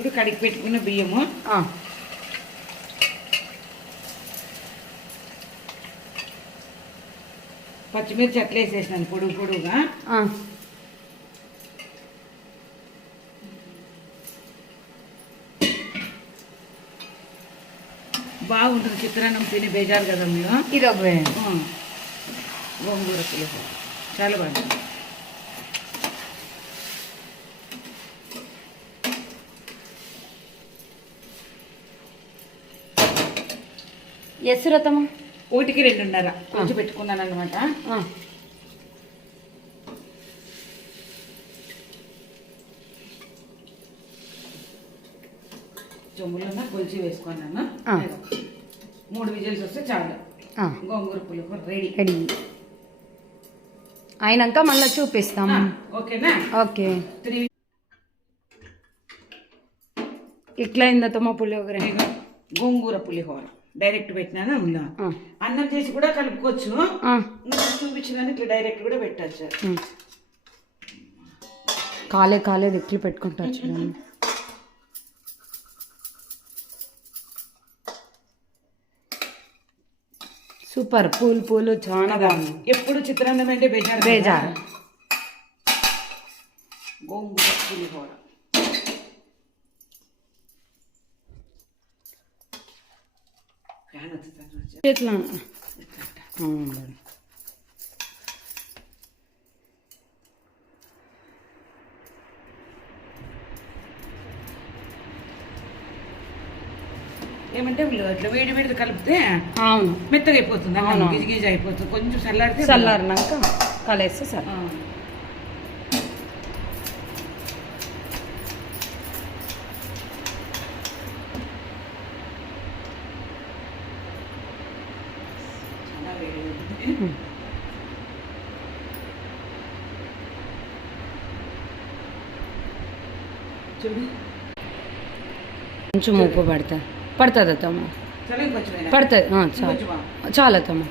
ఇప్పుడు కడిగి పెట్టుకున్న బియ్యము, పచ్చిమిర్చి అట్లా వేసేసినాను పొడుగు పొడుగుగా. బాగుంటుంది చిత్రాన్నం తిని బేజారు కదా మీరు. ఇది ఒక గోంగూర పులిహోర చాలా బాగుంటుంది. ఎసురతమా 1కి 2.5 కొంచెం పెట్టుకున్నాను అనమాట. చెంబులో కొలిచి వేసుకున్నాను. 3 విజిల్స్ వస్తే చాలు. గోంగూర పులిహోర రెడీ. అయినాక మళ్ళీ చూపిస్తాం. ఓకేనా? ఓకే. ఇట్లా అయిందమ్మా పులిహోర. గోంగూర పులిహోర డైరెక్ట్ పెట్టినాను. ఉందా అన్నం చేసి కూడా కలుపుకోవచ్చు. చూపించడానికి ఇట్లా డైరెక్ట్ కూడా పెట్టచ్చు. కాలేదు ఇట్లు పెట్టుకుంటారు చూడండి. సూపర్. పూలు చాలా బాగుంది. ఎప్పుడు చిత్రాన్నం అంటే బేజారు. గోంగూర పులిహోర ఎట్లా ఏమంటే ఇట్లా వేడి కలిపితే అవును మెత్తగా అయిపోతుంది. గిజ అయిపోతుంది. కొంచెం చల్లారినాక కలిస్తే సార్. కొంచెం ఉప్పు పడుతుంది అత్తమ్మ. పడుతుంది చాలా అత్తమ్మ.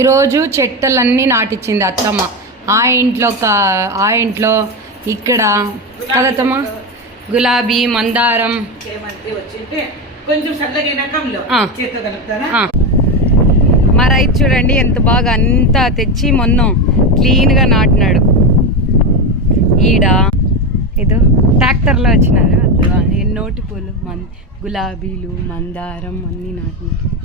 ఈరోజు చెట్టలన్నీ నాటిచ్చింది అత్తమ్మ. ఆ ఇంట్లో ఇక్కడ కదత్తమ్మ. గులాబీ, మందారం. మా రైతు చూడండి ఎంత బాగా అంతా తెచ్చి మొన్న క్లీన్గా నాటినాడు. ఈడ ఏదో ట్రాక్టర్లో వచ్చినారు. ఎన్నోటి పూలు గులాబీలు, మందారం అన్నీ నాటినారు.